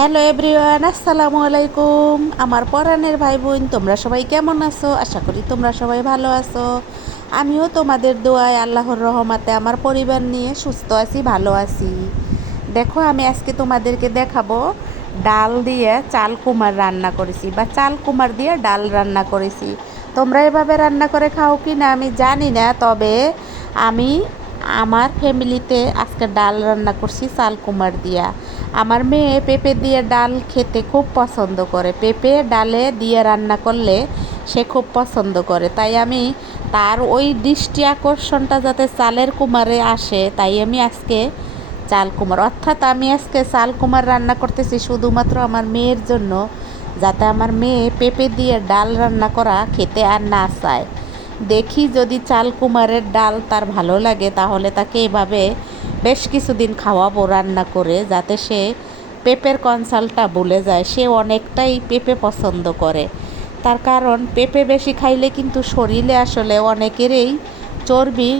Hello everyone, আসসালামু আলাইকুম। আমার পরাণের ভাই বোন, তোমরা সবাই কেমন আছো? আশা করি তোমরা সবাই ভালো আছো। আমিও তোমাদের দোয়ায় আল্লাহর রহমতে আমার পরিবার নিয়ে সুস্থ আছি, ভালো আছি। দেখো, আমি আজকে তোমাদেরকে দেখাবো ডাল দিয়ে চাল কুমার রান্না করেছি, বা চাল কুমার দিয়ে ডাল রান্না করেছি। তোমরা এভাবে রান্না করে খাও কি না আমি জানি না, তবে আমি আমার ফ্যামিলিতে আজকে ডাল রান্না করছি চাল কুমার দিয়া। আমার মেয়ে পেঁপে দিয়ে ডাল খেতে খুব পছন্দ করে, পেঁপে ডালে দিয়ে রান্না করলে সে খুব পছন্দ করে। তাই আমি তার ওই দৃষ্টি আকর্ষণটা যাতে চালের কুমারে আসে, তাই আমি আজকে চাল কুমার, অর্থাৎ আমি আজকে চাল কুমার রান্না করতেছি শুধুমাত্র আমার মেয়ের জন্য, যাতে আমার মেয়ে পেঁপে দিয়ে ডাল রান্না করা খেতে আর না চায়। দেখি যদি চাল কুমারের ডাল তার ভালো লাগে, তাহলে তাকে এভাবে বেশ কিছুদিন খাওয়াবো রান্না করে, যাতে সে পেঁপের কনসালটা ভুলে যায়। সে অনেকটাই পেঁপে পছন্দ করে, তার কারণ পেঁপে বেশি খাইলে কিন্তু শরীরে আসলে অনেকেরই চর্বি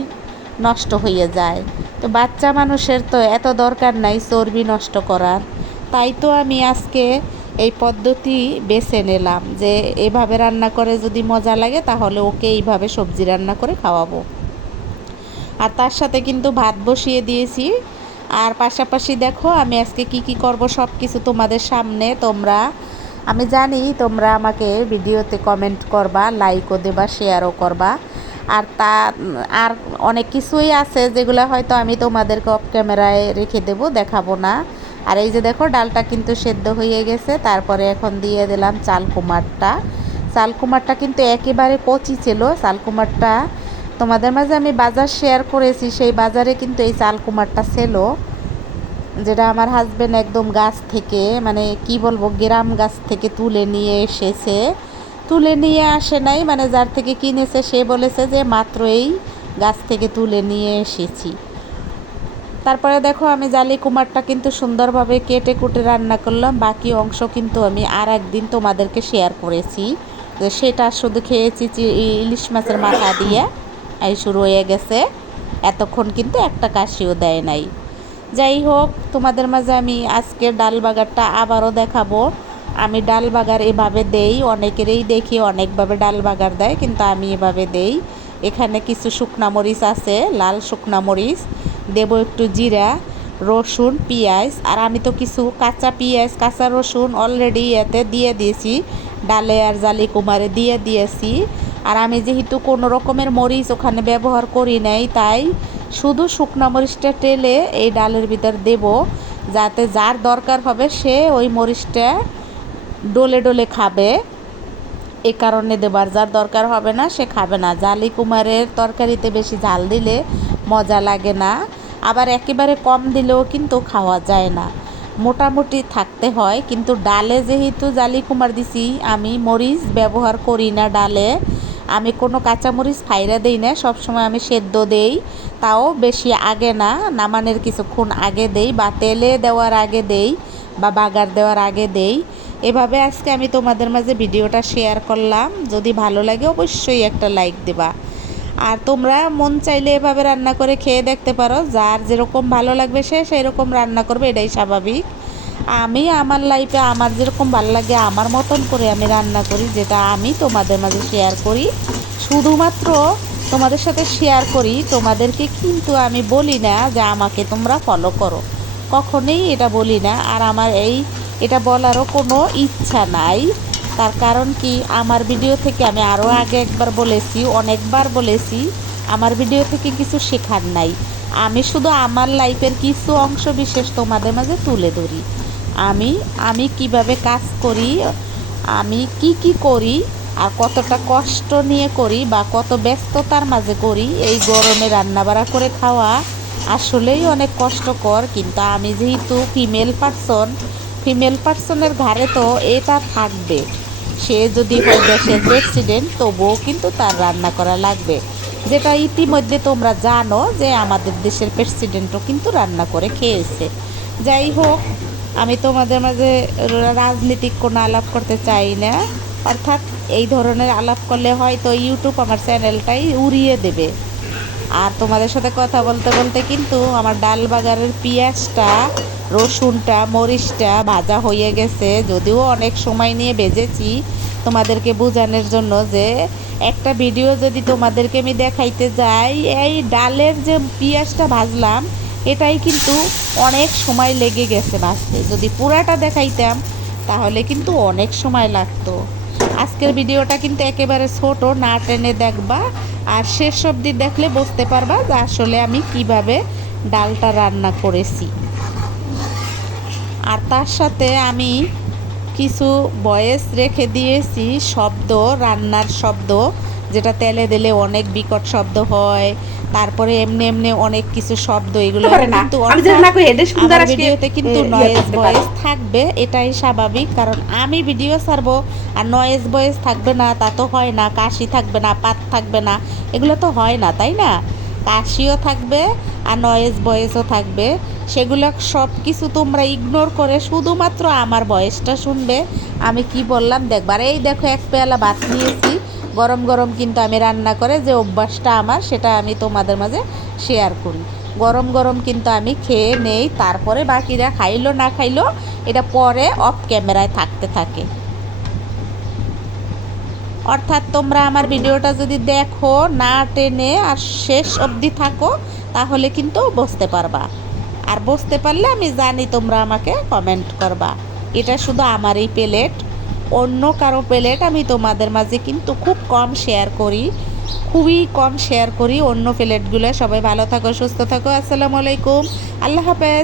নষ্ট হয়ে যায়। তো বাচ্চা মানুষের তো এত দরকার নাই চর্বি নষ্ট করার। তাই তো আমি আজকে এই পদ্ধতি বেছে নিলাম যে এভাবে রান্না করে যদি মজা লাগে, তাহলে ওকে এইভাবে সবজি রান্না করে খাওয়াবো। আর তার সাথে কিন্তু ভাত বসিয়ে দিয়েছি। আর পাশাপাশি দেখো আমি আজকে কি কি করব সব কিছু তোমাদের সামনে। আমি জানি তোমরা আমাকে ভিডিওতে কমেন্ট করবা, লাইকও দেবা, শেয়ারও করবা। আর আর অনেক কিছুই আছে যেগুলো হয়তো আমি তোমাদেরকে অফ ক্যামেরায় রেখে দেবো, দেখাবো না। আর এই যে দেখো, ডালটা কিন্তু সেদ্ধ হয়ে গেছে। তারপরে এখন দিয়ে দিলাম চাল কুমারটা। চাল কুমারটা কিন্তু একেবারে কচি ছিল। চাল কুমারটা তোমাদের মাঝে আমি বাজার শেয়ার করেছি, সেই বাজারে কিন্তু এই চাল কুমারটা ছিল, যেটা আমার হাজবেন্ড একদম গাছ থেকে, মানে কি বলবো, গ্রাম গাছ থেকে তুলে নিয়ে এসেছে। তুলে নিয়ে আসে নাই, মানে যার থেকে কিনেছে সে বলেছে যে মাত্র এই গাছ থেকে তুলে নিয়ে এসেছি। তারপরে দেখো, আমি জালি কুমারটা কিন্তু সুন্দরভাবে কেটে কুটে রান্না করলাম। বাকি অংশ কিন্তু আমি আর একদিন তোমাদেরকে শেয়ার করেছি, যে সেটা শুধু খেয়েছি ইলিশ মাছের মাথা দিয়ে। এই শুরু হয়ে গেছে, এতক্ষণ কিন্তু একটা কাশিও দেয় নাই। যাই হোক, তোমাদের মাঝে আমি আজকে ডাল বাগারটা আবারও দেখাবো। আমি ডাল বাগার এভাবে দেই, অনেকেরই দেখি অনেকভাবে ডাল বাগার দেয়, কিন্তু আমি এভাবে দেই। এখানে কিছু শুকনা মরিচ আছে, লাল শুকনা মরিচ দেব, একটু জিরা, রসুন, পেঁয়াজ। আর আমি তো কিছু কাঁচা পেঁয়াজ, কাঁচা রসুন অলরেডি এতে দিয়ে দিয়েছি, ডালে আর জালি কুমারে দিয়ে দিয়েছি। আর আমি যেহেতু কোনো রকমের মরিচ ওখানে ব্যবহার করি নাই, তাই শুধু শুকনো মরিচটা টেলে এই ডালের ভিতর দেব, যাতে যার দরকার হবে সে ওই মরিচটা ডলে ডলে খাবে। এ কারণে দেবার, যার দরকার হবে না সে খাবে না। জালি কুমারের তরকারিতে বেশি ঝাল দিলে মজা লাগে না, আবার একেবারে কম দিলেও কিন্তু খাওয়া যায় না, মোটামুটি থাকতে হয়। কিন্তু ডালে যেহেতু জালি কুমার দিছি, আমি মরিচ ব্যবহার করি না ডালে। আমি কোনো কাঁচামরিচ ফাইরা দেই না, সবসময় আমি সেদ্ধ দেই, তাও বেশি আগে না, নামানোর কিছুক্ষণ আগে দেই, বা তেলে দেওয়ার আগে দেই, বা বাগার দেওয়ার আগে দেই। এভাবে আজকে আমি তোমাদের মাঝে ভিডিওটা শেয়ার করলাম। যদি ভালো লাগে অবশ্যই একটা লাইক দেবা। আর তোমরা মন চাইলে এভাবে রান্না করে খেয়ে দেখতে পারো, যার যেরকম ভালো লাগবে সে সেই রকম রান্না করবে, এটাই স্বাভাবিক। আমি আমার লাইফে আমার যেরকম ভালো লাগে আমার মতন করে আমি রান্না করি, যেটা আমি তোমাদের মাঝে শেয়ার করি, শুধুমাত্র তোমাদের সাথে শেয়ার করি। তোমাদেরকে কিন্তু আমি বলি না যে আমাকে তোমরা ফলো করো, কখনোই এটা বলি না। আর আমার এটা বলারও কোনো ইচ্ছা নাই। তার কারণ কি, আমার ভিডিও থেকে আমি আরও আগে একবার বলেছি, অনেকবার বলেছি, আমার ভিডিও থেকে কিছু শেখার নাই। আমি শুধু আমার লাইফের কিছু অংশ বিশেষ তোমাদের মাঝে তুলে ধরি। আমি আমি কিভাবে কাজ করি, আমি কি করি, আর কতটা কষ্ট নিয়ে করি, বা কত ব্যস্ততার মাঝে করি। এই গরমে রান্নাবাড়া করে খাওয়া আসলেই অনেক কষ্টকর, কিন্তু আমি যেহেতু ফিমেল পার্সনের ঘাড়ে তো এটা থাকবে। সে যদি হয় দেশের প্রেসিডেন্ট, তবুও কিন্তু তার রান্না করা লাগবে, যেটা ইতিমধ্যে তোমরা জানো যে আমাদের দেশের প্রেসিডেন্টও কিন্তু রান্না করে খেয়েছে। যাই হোক, আমি তোমাদের মাঝে রাজনীতিক কোনো আলাপ করতে চাই না, অর্থাৎ এই ধরনের আলাপ করলে হয়তো ইউটিউব আমার চ্যানেলটাই উড়িয়ে দেবে। আর তোমাদের সাথে কথা বলতে বলতে কিন্তু আমার ডাল বাগারের পেঁয়াজটা রসুনটা মরিচটা ভাজা হয়ে গেছে, যদিও অনেক সময় নিয়ে ভেজেছি তোমাদেরকে বোঝানোর জন্য যে একটা ভিডিও যদি তোমাদেরকে আমি দেখাইতে যাই, এই ডালের যে পেঁয়াজটা ভাজলাম এটাই কিন্তু অনেক সময় লেগে গেছে ভাজতে। যদি পুরাটা দেখাইতাম তাহলে কিন্তু অনেক সময় লাগতো। আজকের ভিডিওটা কিন্তু একেবারে ছোট, না টেনে দেখবা, আর শেষ অবধি দেখলে বুঝতে পারবা যে আসলে আমি কিভাবে ডালটা রান্না করেছি। আর তার সাথে আমি কিছু ভয়েস রেখে দিয়েছি, শব্দ, রান্নার শব্দ, যেটা তেলে দিলে অনেক বিকট শব্দ হয়, তারপরে এমনি এমনি অনেক কিছু শব্দ, এগুলো কিন্তু আমার ভিডিওতে কিন্তু নয়েজ ভয়েস থাকবে, এটাই স্বাভাবিক। কারণ আমি ভিডিও ছাড়বো আর নয়েজ ভয়েস থাকবে না তা তো হয় না, কাশি থাকবে না, পাত থাকবে না, এগুলো তো হয় না, তাই না? কাশিও থাকবে আর নয়েজ ভয়েসও থাকবে, সেগুলো সব কিছু তোমরা ইগনোর করে শুধুমাত্র আমার ভয়েসটা শুনবে। আমি কি বললাম দেখবার। এই দেখো, এক পেয়ালা ভাত নিয়েছি, গরম গরম কিন্তু আমি রান্না করে যে অভ্যাসটা আমার, সেটা আমি তোমাদের মাঝে শেয়ার করি। গরম গরম কিন্তু আমি খেয়ে নেই, তারপরে বাকিরা খাইলো না খাইলো এটা পরে অফ ক্যামেরায় থাকতে থাকে। অর্থাৎ তোমরা আমার ভিডিওটা যদি দেখো না টেনে আর শেষ অবধি থাকো তাহলে কিন্তু বুঝতে পারবা। আর বুঝতে পারলে আমি জানি তোমরা আমাকে কমেন্ট করবা। এটা শুধু আমারই প্লেট, অন্য কারো প্লেট আমি তোমাদের মাঝে কিন্তু খুব কম শেয়ার করি, খুবই কম শেয়ার করি অন্য প্লেটগুলো। সবাই ভালো থাকো, সুস্থ থাকো, আসসালামু আলাইকুম, আল্লাহ হাফেজ।